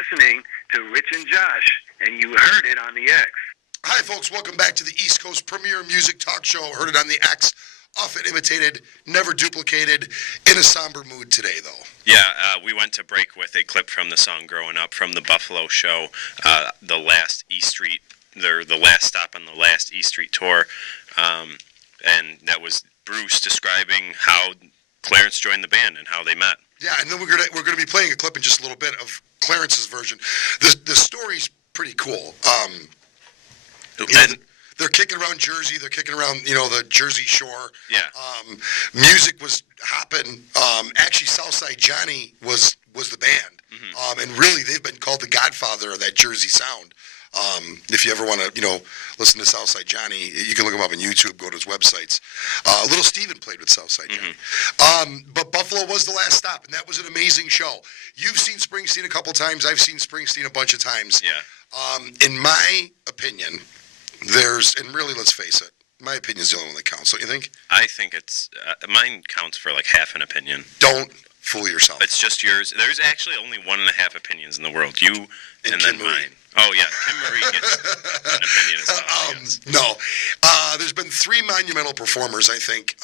listening to Rich and Josh, and you heard it on the X. Hi, folks. Welcome back to the East Coast premier music talk show. Heard it on the X. Often imitated, never duplicated. In a somber mood today, though. Yeah, we went to break with a clip from the song "Growing Up" from the Buffalo show, the last E Street, the last stop on the last E Street tour, and that was Bruce describing how Clarence joined the band and how they met. Yeah, and then we're gonna be playing a clip in just a little bit of Clarence's version. The story's pretty cool. They're kicking around Jersey. They're kicking around, the Jersey Shore. Yeah. Music was hopping. Actually, Southside Johnny was the band. Mm-hmm. And really, they've been called the godfather of that Jersey sound. If you ever want to, listen to Southside Johnny, you can look him up on YouTube, go to his websites. Little Steven played with Southside Johnny. Mm-hmm. But Buffalo was the last stop, and that was an amazing show. You've seen Springsteen a couple times. I've seen Springsteen a bunch of times. Yeah. In my opinion, and really, let's face it, my opinion is the only one that counts, don't you think? I think it's, mine counts for like half an opinion. Don't fool yourself. It's just yours. There's actually only 1.5 opinions in the world. You and then mine. Oh, yeah. Kim Marie gets an opinion as well. No. There's been 3 monumental performers, I think.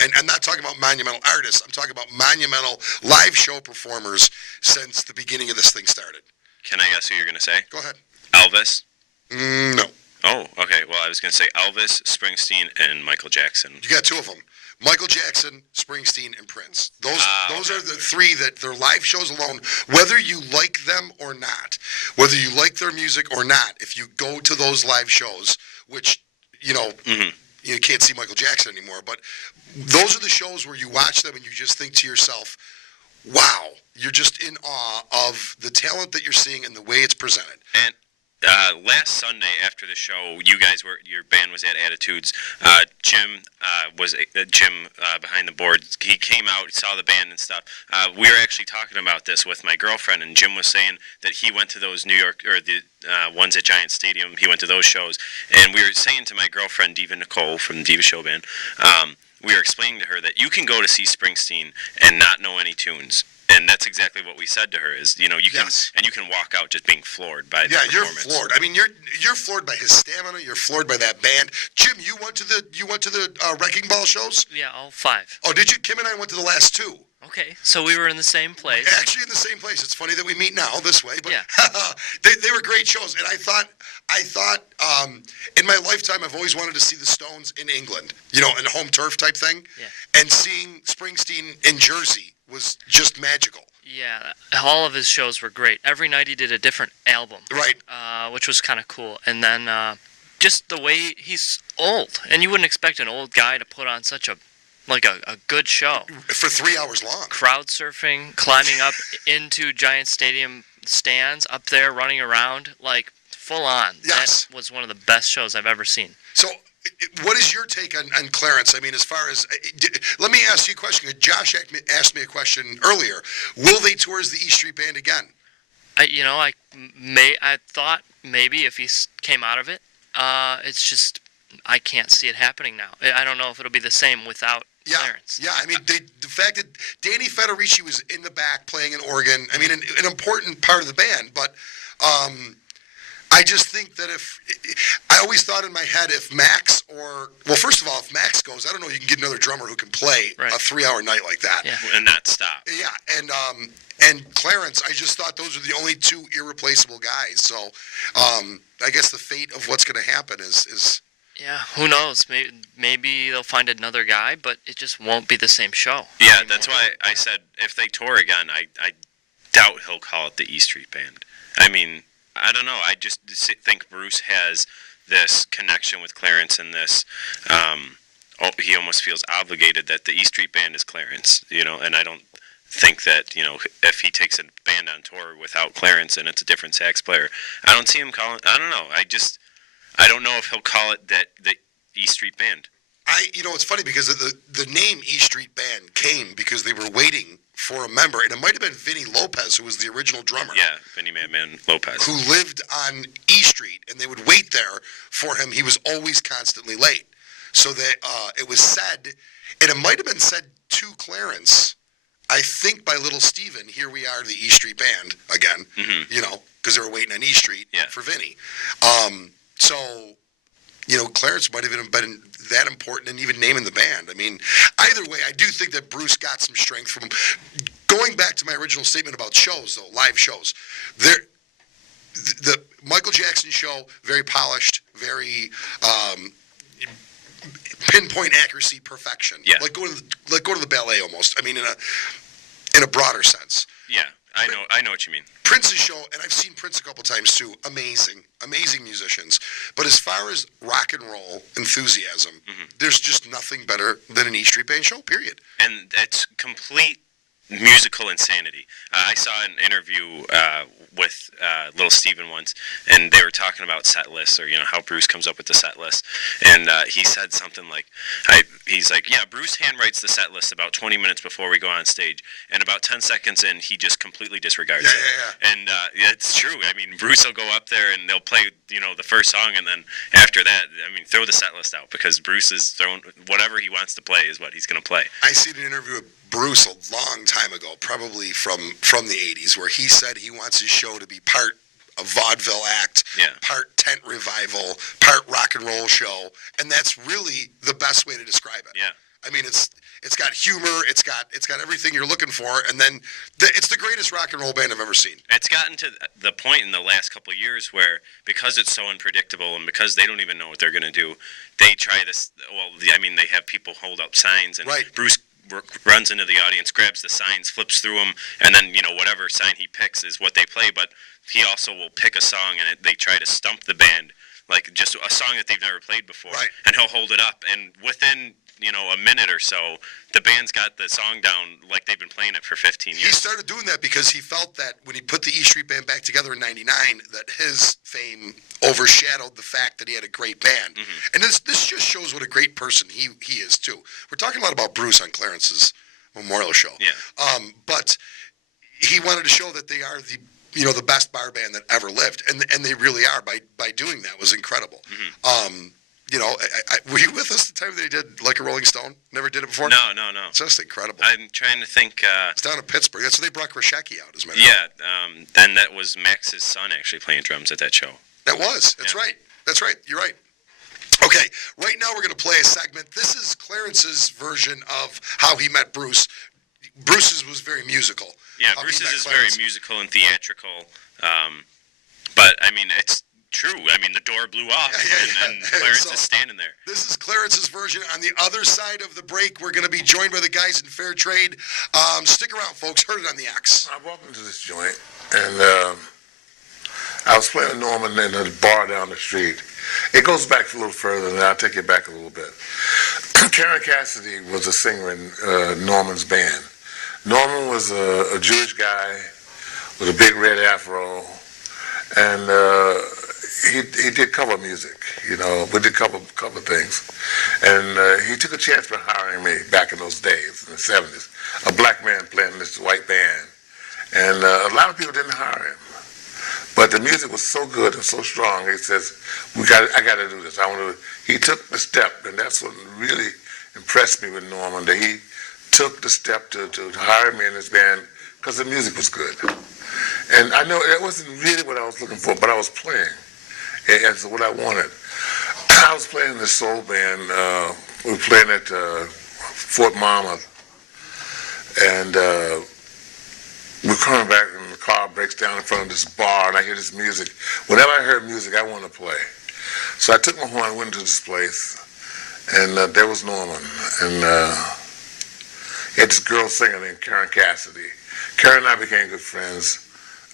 And I'm not talking about monumental artists. I'm talking about monumental live show performers since the beginning of this thing started. Can I guess who you're going to say? Go ahead. Elvis? No. Oh, okay. Well, I was going to say Elvis, Springsteen, and Michael Jackson. You got 2 of them. Michael Jackson, Springsteen, and Prince. Those are the 3 that their live shows alone, whether you like them or not, whether you like their music or not, if you go to those live shows, which, Mm-hmm. you can't see Michael Jackson anymore, but those are the shows where you watch them and you just think to yourself, wow, you're just in awe of the talent that you're seeing and the way it's presented. And last Sunday after the show, your band was at Attitudes. Jim behind the board. He came out, saw the band and stuff. We were actually talking about this with my girlfriend, and Jim was saying that he went to those New York or the ones at Giant Stadium. He went to those shows, and we were saying to my girlfriend Diva Nicole from the Diva Show Band. We were explaining to her that you can go to see Springsteen and not know any tunes. And that's exactly what we said to her is, you can walk out just being floored by the performance. Yeah, you're floored. I mean, you're floored by his stamina. You're floored by that band. Jim, you went to the Wrecking Ball shows? Yeah, all 5. Oh, did you? Kim and I went to the last 2. Okay, so we were in the same place. Actually, in the same place. It's funny that we meet now this way, but yeah. they were great shows. And I thought, in my lifetime, I've always wanted to see the Stones in England, in a home turf type thing. Yeah. And seeing Springsteen in Jersey was just magical. Yeah, all of his shows were great. Every night he did a different album. Right. Which was kind of cool. And then just the way he's old. And you wouldn't expect an old guy to put on such a good show. For 3 hours long. Crowd surfing, climbing up into Giant Stadium stands, up there, running around, full on. Yes. That was one of the best shows I've ever seen. So, what is your take on Clarence? I mean, as far as... let me ask you a question. Josh asked me a question earlier. Will they tour as the E Street Band again? I thought maybe if he came out of it. It's just... I can't see it happening now. I don't know if it'll be the same without Clarence. Yeah, I mean, the fact that Danny Federici was in the back playing an organ, I mean, an important part of the band, but I just think that I always thought in my head if Max first of all, if Max goes, I don't know, you can get another drummer who can play a 3-hour night like that. Yeah. And not stop. Yeah, and Clarence, I just thought those were the only 2 irreplaceable guys. So I guess the fate of what's going to happen is... Yeah, who knows? Maybe they'll find another guy, but it just won't be the same show. Yeah, anymore. That's why I said if they tour again, I doubt he'll call it the E Street Band. I mean, I don't know. I just think Bruce has this connection with Clarence and this. He almost feels obligated that the E Street Band is Clarence, and I don't think that, if he takes a band on tour without Clarence and it's a different sax player, I don't see him calling. I don't know. I don't know if he'll call it the E Street Band. It's funny because the name E Street Band came because they were waiting for a member, and it might have been Vinny Lopez, who was the original drummer. Yeah, Vinny Madman Lopez. Who lived on E Street, and they would wait there for him. He was always constantly late. So that it was said, and it might have been said to Clarence, I think by Little Steven, here we are, the E Street Band again, you know, because they were waiting on E Street for Vinny. So, you know, Clarence might have even been that important in even naming the band. I mean, either way, I do think that Bruce got some strength from him. Going back to my original statement about shows, though, live shows, the Michael Jackson show, very polished, very pinpoint accuracy, perfection. Yeah. Like go to the ballet almost. I mean, in a broader sense. Yeah, I know what you mean. Prince's show, and I've seen Prince a couple times too. Amazing musicians. But as far as rock and roll enthusiasm, there's just nothing better than an E Street Band show. Period. And that's complete musical insanity. I saw an interview with Little Steven once, and they were talking about set lists, or, you know, how Bruce comes up with the set list. And he said something like, he's like, yeah, Bruce handwrites the set list about 20 minutes before we go on stage, and about 10 seconds in, he just completely disregards it. Yeah. And it's true. I mean, Bruce will go up there and they'll play, you know, the first song, and then after that, I mean, throw the set list out, because Bruce is throwing whatever he wants to play is what he's going to play. I seen an interview with Bruce a long time ago, probably from the 80s, where he said he wants his show to be part a vaudeville act, part tent revival, part rock and roll show, and that's really the best way to describe it. Yeah. I mean, it's got humor, it's got everything you're looking for, and then it's the greatest rock and roll band I've ever seen. It's gotten to the point in the last couple of years where, because it's so unpredictable and because they don't even know what they're going to do, they try this. Well, I mean, they have people hold up signs, and Bruce runs into the audience, grabs the signs, flips through them, and then, you know, whatever sign he picks is what they play. But he also will pick a song, and they try to stump the band, like just a song that they've never played before, and he'll hold it up, and within, you know, a minute or so, the band's got the song down like they've been playing it for 15 years. He started doing that because he felt that when he put the E Street Band back together in '99, that his fame overshadowed the fact that he had a great band. And this just shows what a great person he is too. We're talking a lot about Bruce on Clarence's memorial show. Yeah. But he wanted to show that they are the best bar band that ever lived, and they really are. By doing that was incredible. You know, were you with us the time that he did Like a Rolling Stone? Never did it before? No. It's just incredible. I'm trying to think. It's down in Pittsburgh. That's where they brought Krashecki out, as a matter of fact. Yeah, then that was Max's son actually playing drums at that show. That's right. That's right. You're right. Okay, right now we're going to play a segment. This is Clarence's version of how he met Bruce. Bruce's was very musical. Yeah, Bruce's is very musical and theatrical. But, I mean, it's true. I mean, the door blew off, and Clarence is standing there. This is Clarence's version. On the other side of the break, we're going to be joined by the guys in Fair Trade. Stick around, folks. Heard it on the X. I walked into this joint, and I was playing with Norman in a bar down the street. It goes back a little further, and I'll take it back a little bit. Karen Cassidy was a singer in Norman's band. Norman was a Jewish guy with a big red afro, and he did cover music. You know, we did cover things, and he took a chance for hiring me back in those days in the '70s. A black man playing this white band, and a lot of people didn't hire him. But the music was so good and so strong. He says, I got to do this. He took the step, and that's what really impressed me with Norman, that he took the step to hire me in his band because the music was good. And I know it wasn't really what I was looking for, but I was playing as what I wanted. I was playing in the soul band. We were playing at Fort Monmouth, and we're coming back, and the car breaks down in front of this bar, and I hear this music. Whenever I heard music, I wanted to play. So I took my horn, went into this place, and there was Norman. And he had this girl singer named Karen Cassidy. Karen and I became good friends.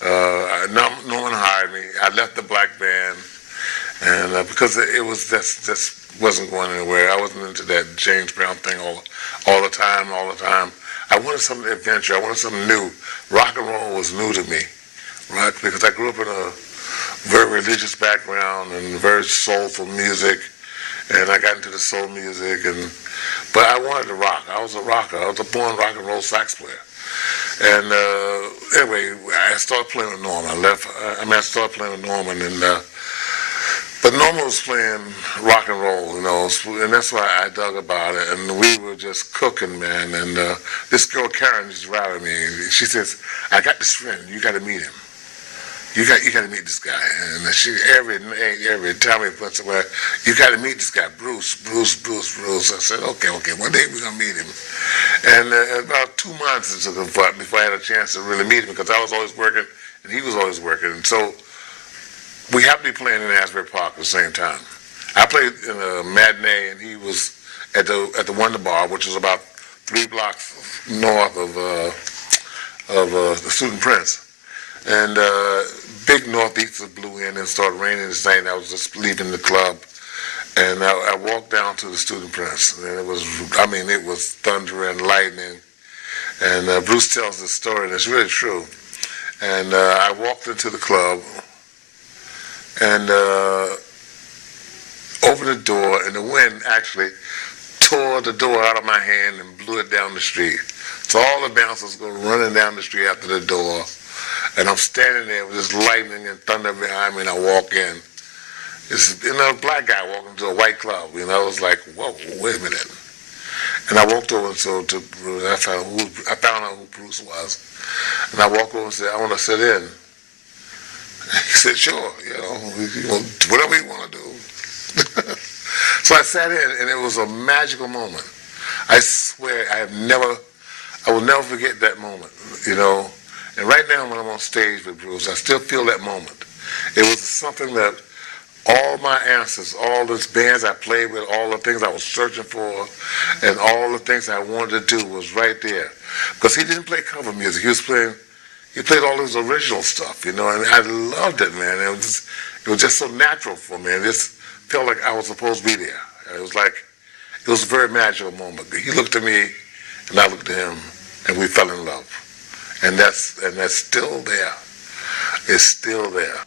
Norman hired me. I left the black band, and because it was just wasn't going anywhere. I wasn't into that James Brown thing all the time. I wanted something adventure. I wanted something new. Rock and roll was new to me, right? Because I grew up in a very religious background and very soulful music, and I got into the soul music. But I wanted to rock. I was a rocker. I was a born rock and roll sax player. And anyway, I started playing with Norman. I started playing with Norman, but But Norma was playing rock and roll, you know, and that's why I dug about it. And we were just cooking, man. And this girl Karen just routed me. She says, "I got this friend. You got to meet him. You got to meet this guy." And she every time we put somewhere, "You got to meet this guy, Bruce." I said, "Okay. One day we're gonna meet him." And about 2 months it took before I had a chance to really meet him because I was always working and he was always working. And so we happened to be playing in Asbury Park at the same time. I played in a matinee, and he was at the Wonder Bar, which was about 3 blocks north of the Student Prince. And big northeasters blew in and started raining this night. And I was just leaving the club, and I walked down to the Student Prince, and it was thunder and lightning. And Bruce tells the story, and it's really true. And I walked into the club. And opened the door, and the wind actually tore the door out of my hand and blew it down the street. So all the bouncers go running down the street after the door, and I'm standing there with this lightning and thunder behind me, and I walk in. It's a black guy walking to a white club. You know, I was like, whoa, wait a minute. And I walked over to I found out who Bruce was, and I walked over and said, "I want to sit in." He said, "Sure, whatever you want to do." So I sat in, and it was a magical moment. I swear, I will never forget that moment, you know. And right now when I'm on stage with Bruce, I still feel that moment. It was something that all my answers, all those bands I played with, all the things I was searching for, and all the things I wanted to do was right there. Because he didn't play cover music. He played all his original stuff, you know, and I loved it, man. It was just so natural for me. It just felt like I was supposed to be there. It was a very magical moment. He looked at me, and I looked at him, and we fell in love. And that's still there. It's still there.